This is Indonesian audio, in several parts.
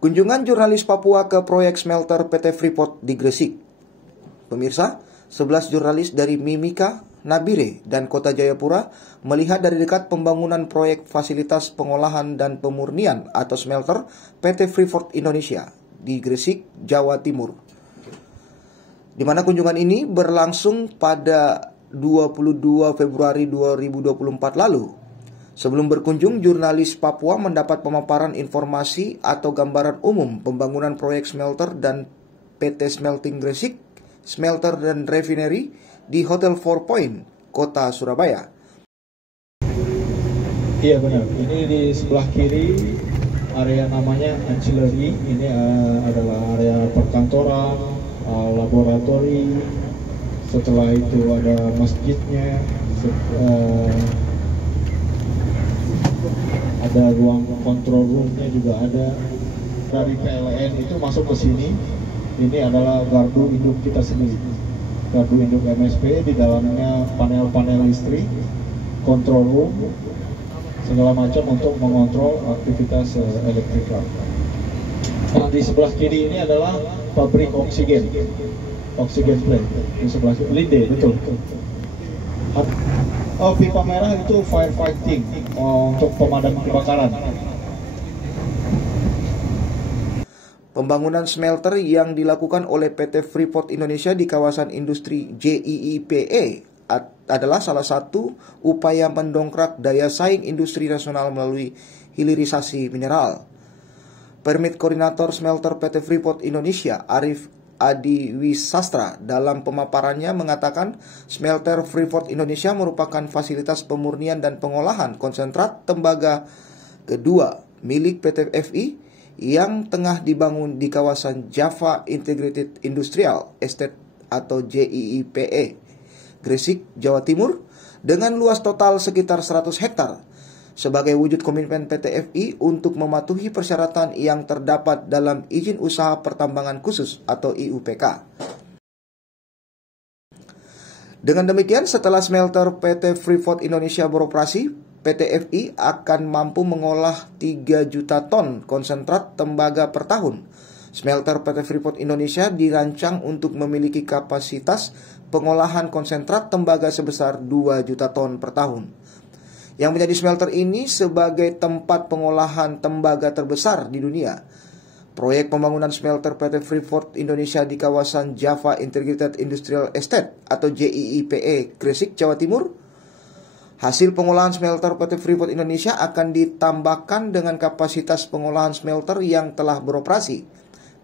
Kunjungan jurnalis Papua ke proyek smelter PT Freeport di Gresik. Pemirsa, 11 jurnalis dari Mimika, Nabire, dan Kota Jayapura melihat dari dekat pembangunan proyek fasilitas pengolahan dan pemurnian atau smelter PT Freeport Indonesia di Gresik, Jawa Timur. Di mana kunjungan ini berlangsung pada 22 Februari 2024 lalu. Sebelum berkunjung, jurnalis Papua mendapat pemaparan informasi atau gambaran umum pembangunan proyek smelter dan PT Smelting Gresik, Smelter dan Refinery di Hotel Four Point, Kota Surabaya. Iya benar, ini di sebelah kiri area namanya ancillary, ini adalah area perkantoran, laboratori, setelah itu ada masjidnya, ada ruang control roomnya juga ada. Dari PLN itu masuk ke sini, ini adalah gardu induk kita sendiri, gardu induk MSP, di dalamnya panel-panel listrik, control room, segala macam untuk mengontrol aktivitas elektrikal. Nah, di sebelah kiri ini adalah pabrik oksigen plant, di sebelah kiri, Linde, betul. Oh, pipa merah itu firefighting, untuk pemadam kebakaran. Pembangunan smelter yang dilakukan oleh PT Freeport Indonesia di kawasan industri JIIPE adalah salah satu upaya mendongkrak daya saing industri nasional melalui hilirisasi mineral. Permit Koordinator Smelter PT Freeport Indonesia, Arif Adi Wisastra, dalam pemaparannya mengatakan smelter Freeport Indonesia merupakan fasilitas pemurnian dan pengolahan konsentrat tembaga kedua milik PT FI yang tengah dibangun di kawasan Java Integrated Industrial Estate atau JIIPE, Gresik, Jawa Timur, dengan luas total sekitar 100 hektar. Sebagai wujud komitmen PT FI untuk mematuhi persyaratan yang terdapat dalam Izin Usaha Pertambangan Khusus atau IUPK. Dengan demikian, setelah smelter PT Freeport Indonesia beroperasi, PT FI akan mampu mengolah 3 juta ton konsentrat tembaga per tahun. Smelter PT Freeport Indonesia dirancang untuk memiliki kapasitas pengolahan konsentrat tembaga sebesar 2 juta ton per tahun. Yang menjadi smelter ini sebagai tempat pengolahan tembaga terbesar di dunia. Proyek pembangunan smelter PT Freeport Indonesia di kawasan Java Integrated Industrial Estate atau JIIPE, Gresik, Jawa Timur. Hasil pengolahan smelter PT Freeport Indonesia akan ditambahkan dengan kapasitas pengolahan smelter yang telah beroperasi.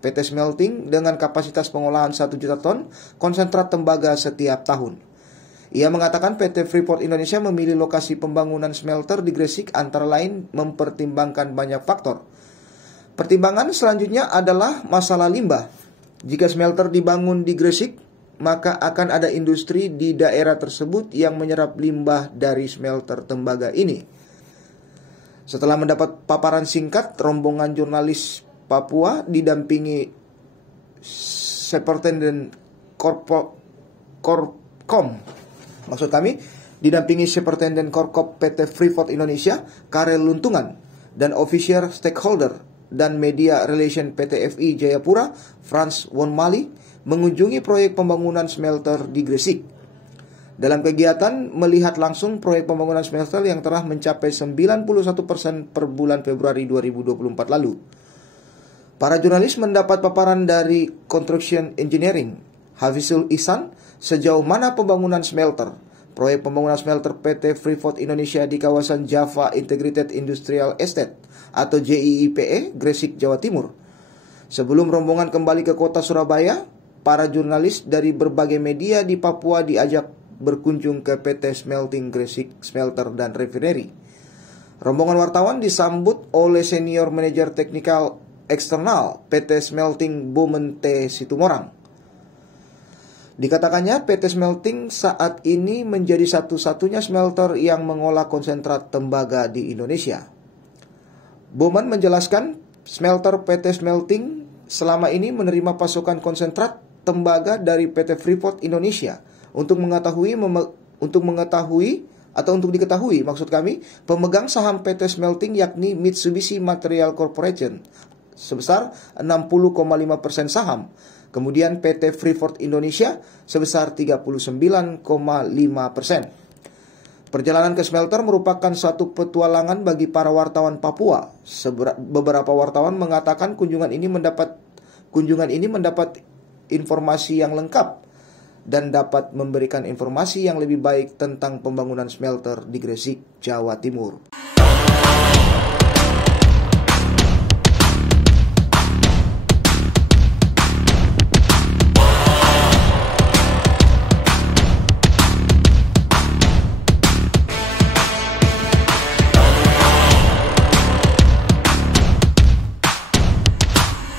PT Smelting dengan kapasitas pengolahan 1 juta ton konsentrat tembaga setiap tahun. Ia mengatakan PT Freeport Indonesia memilih lokasi pembangunan smelter di Gresik antara lain mempertimbangkan banyak faktor. Pertimbangan selanjutnya adalah masalah limbah. Jika smelter dibangun di Gresik, maka akan ada industri di daerah tersebut yang menyerap limbah dari smelter tembaga ini. Setelah mendapat paparan singkat, rombongan jurnalis Papua didampingi Superintendent Superintendent Korkop PT Freeport Indonesia, Karel Luntungan, dan official stakeholder dan media relation PT FI Jayapura, Frans Wonmali, mengunjungi proyek pembangunan smelter di Gresik. Dalam kegiatan melihat langsung proyek pembangunan smelter yang telah mencapai 91% per bulan Februari 2024 lalu. Para jurnalis mendapat paparan dari Construction Engineering, Hafizul Ihsan, sejauh mana pembangunan smelter. Proyek pembangunan smelter PT Freeport Indonesia di kawasan Java Integrated Industrial Estate atau JIIPE, Gresik, Jawa Timur. Sebelum rombongan kembali ke kota Surabaya, para jurnalis dari berbagai media di Papua diajak berkunjung ke PT Smelting Gresik, Smelter dan Refinery. Rombongan wartawan disambut oleh Senior Manager Teknikal Eksternal PT Smelting Bomen T. Situmorang. Dikatakannya PT Smelting saat ini menjadi satu-satunya smelter yang mengolah konsentrat tembaga di Indonesia. Bomen menjelaskan smelter PT Smelting selama ini menerima pasokan konsentrat tembaga dari PT Freeport Indonesia. Untuk diketahui, maksud kami, pemegang saham PT Smelting yakni Mitsubishi Material Corporation sebesar 60,5% saham. Kemudian PT Freeport Indonesia sebesar 39,5%. Perjalanan ke smelter merupakan satu petualangan bagi para wartawan Papua. Beberapa wartawan mengatakan kunjungan ini mendapat informasi yang lengkap dan dapat memberikan informasi yang lebih baik tentang pembangunan smelter di Gresik, Jawa Timur.